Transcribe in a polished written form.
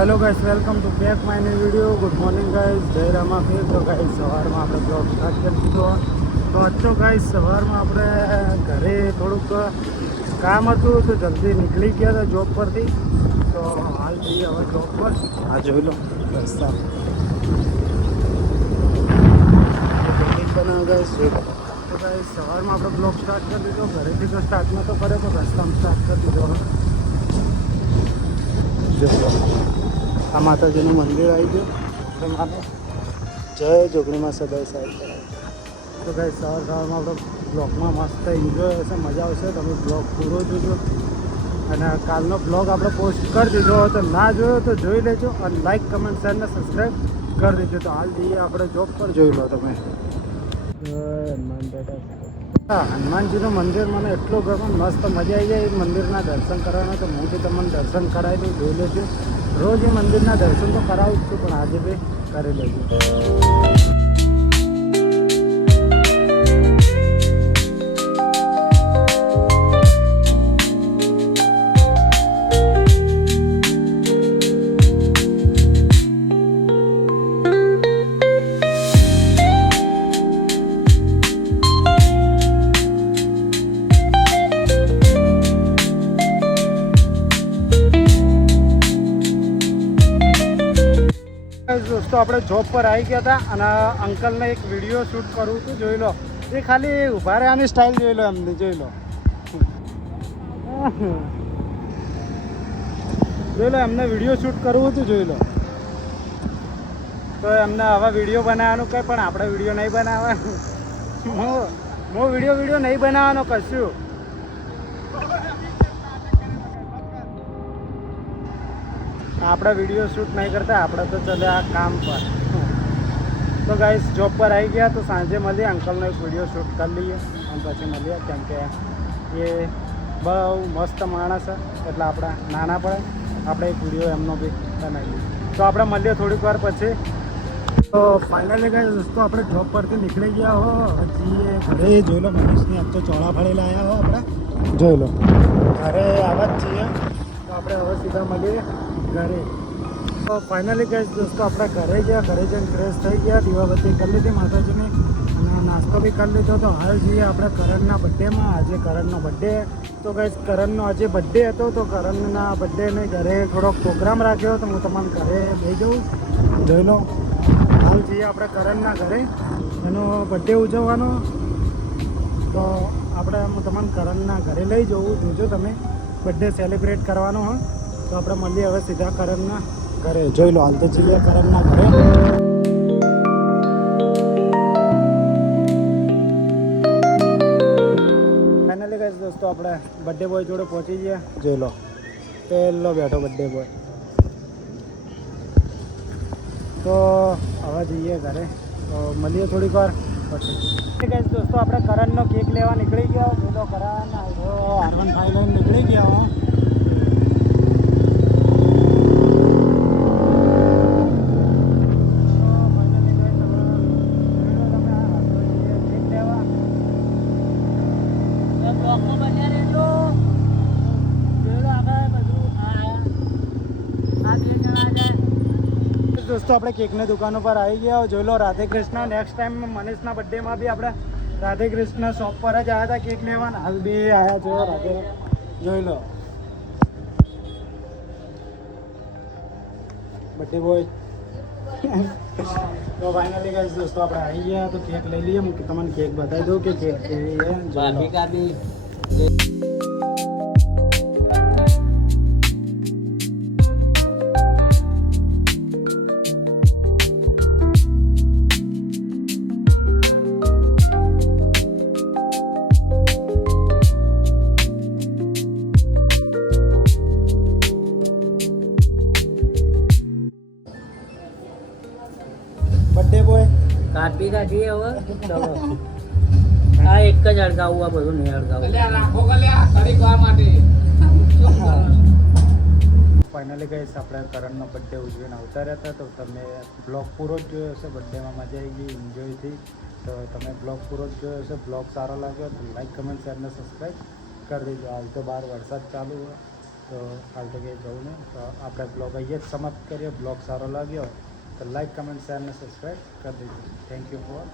Hello guys, welcome to back my new video. Good morning guys, जय रामा फिर। तो guys સવારમાં આપણે બ્લોગ સ્ટાર્ટ કરી દીધો। તો અત્યારે ગાइस સવારમાં આપણે ઘરે થોડુંક કામ હતું તો જલ્દી નીકળી ગયા હતા જોબ પરથી। તો હાલ જઈએ હવે જોબ પર। આ જોઈ લો રસ્તા બિલ્ડિંગ બનાવે ગાइस। તો ગાइस સવારમાં આપણે બ્લોગ સ્ટાર્ટ કરી દીધો। ઘરેથી તો સ્ટાર્ટ નહોતો કર્યો તો રસ્તામાં સ્ટાર્ટ કરી દીધો। આ માતાજીનું મંદિર આવી ગયું માનો જય જોગણીમાં સદાય સાહેબ। તો ગાઈસ સવારમાં આપણો બ્લોગમાં મસ્ત એન્જોય હશે, મજા આવશે। તમે બ્લોગ પૂરો જોજો અને કાલનો બ્લોગ આપણે પોસ્ટ કરી દીધો તો ના જોયો તો જોઈ લેજો અને લાઈક કમેન્ટ શેર ને સબસ્ક્રાઈબ કરી દેજો। તો હાલ જઈએ આપણે જોબ પર, જોઈ લો તમે। હનુમાન દાદા, હનુમાનજીનું મંદિર મને એટલું ગમે, મસ્ત મજા આવી જાય મંદિરના દર્શન કરવાના। તો હું બી તમને દર્શન કરાવી દઉં, જોઈ લેજો। રોજ એ મંદિરના દર્શન તો કરાવું જ છું પણ આજે બી કરી લેજો। દોસ્તો આપણે જોબ પર આવી ગયા હતા અને અંકલને એક વિડીયો શૂટ કરવું હતું, જોઈ લો। એ ખાલી ઊભા રહેવાની સ્ટાઇલ જોઈ લો એમની, જોઈ લો જોઈ લો એમને વિડીયો શૂટ કરવું હતું, જોઈ લો। તો એમને હવે વિડીયો બનાવવાનું કંઈ પણ આપણે વિડીયો નહીં બનાવવાનું। હું વિડીયો નહીં બનાવવાનો કશું। આપણે વિડીયો શૂટ નહીં કરતા, આપણે તો ચાલ્યા કામ પર। તો ગાઈસ જોબ પર આવી ગયા તો સાંજે મળીએ, અંકલનો એક વિડીયો શૂટ કરી લઈએ અને પછી મળીએ, કેમ કે એ બહુ મસ્ત માણસ છે એટલે આપણે નાના પડે આપણે એક વિડીયો એમનો બી બનાવીએ। તો આપણે મળીએ થોડીક વાર પછી। તો ફાઇનલી ગાઈસ દોસ્તો આપણે જોબ પરથી નીકળી ગયા હો, હજી ઘરે જોઈ લો। મનીષની આજ તો ચોળા ફળેલા આવ્યા હો આપણે, જોઈ લો ઘરે આવા જ છીએ। તો આપણે હવે સીધા મળીએ ઘરે। તો ફાઇનલી ગાઈસ દોસ્તો આપણે ઘરે ગયા, ઘરે જઈને ફ્રેશ થઈ ગયા, દીવાબત્તી કરી લીધી માતાજીની અને નાસ્તો બી કરી લીધો। તો હાલ જઈએ આપણે કરણના બર્થડેમાં। આજે કરણનો બર્થડે, તો ગાઈસ કરણનો આજે બર્થડે હતો તો કરણના બર્થડેને ઘરે થોડોક પ્રોગ્રામ રાખ્યો તો હું તમને ઘરે લઈ જાઉં, જોઈ લો। હાલ જઈએ આપણે કરણના ઘરે, એનો બર્થડે ઉજવવાનો। તો આપણે હું તમને કરણના ઘરે લઈ જવું, જોજો તમે બર્થડે સેલિબ્રેટ કરવાનો હોય। તો આપણે મળીએ હવે સીધા કરણના ઘરે, જોઈ લો। હાલ તો જઈએ કરણના ઘરે। ફાઇનલી ગાઈસ દોસ્તો આપણે બર્થડે બોય જોડે પહોંચી ગયા, જોઈ લો પહેલો બેઠો બર્થડે બોય। તો હવે જઈએ ઘરે, તો મળીએ થોડીક વાર પછી। ગાઈસ દોસ્તો આપણે કરણનો કેક લેવા નીકળી ગયા, બોલો કરણ R15 લઈને નીકળી ગયા। દોસ્તો આપણે કેકની દુકાન ઉપર આવી ગયા, જોઈ લો રાધે કૃષ્ણ। નેક્સ્ટ ટાઈમ મનીષના બર્થડેમાં બી આપણે રાધે કૃષ્ણ શોપ પર જ આવ્યા હતા કેક લેવાના, હાલ બી આવ્યા છો રાધે, જોઈ લો બર્થડે બોય। તો ફાઇનલી ગાઈસ દોસ્તો આપણે આવી ગયા તો કેક લઈ લઈએ। હું તમને કેક બતાવી દઉં કે કેક કેવી છે। બર્થડે બોય કાપી કાઢીએ હવે, ચલો આ એક જ અડગાવું, આ બધું નહીં અડગાવું। ફાઇનલી ગાઈસ આપણે કરણનો બર્થડે ઉજવીને આવતા રહેતા, તો તમે બ્લોગ પૂરો જ જોયો હશે। બર્થડેમાં મજા આવી ગઈ, એન્જોય થઈ। તો તમે બ્લોગ પૂરો જ જોયો હશે। બ્લોગ સારો લાગ્યો તો લાઈક કમેન્ટ શેર ને સબસ્ક્રાઈબ કરી દેજો। હાલ તો બહાર વરસાદ ચાલુ હોય તો હાલ તો કંઈ જવું નહીં. તો આપણે બ્લોગ અહીંયા જ સમાપ્ત કરીએ. બ્લોગ સારો લાગ્યો તો લાઈક કમેન્ટ શેર અને સબસ્ક્રાઈબ કરી દેજો. Thank you for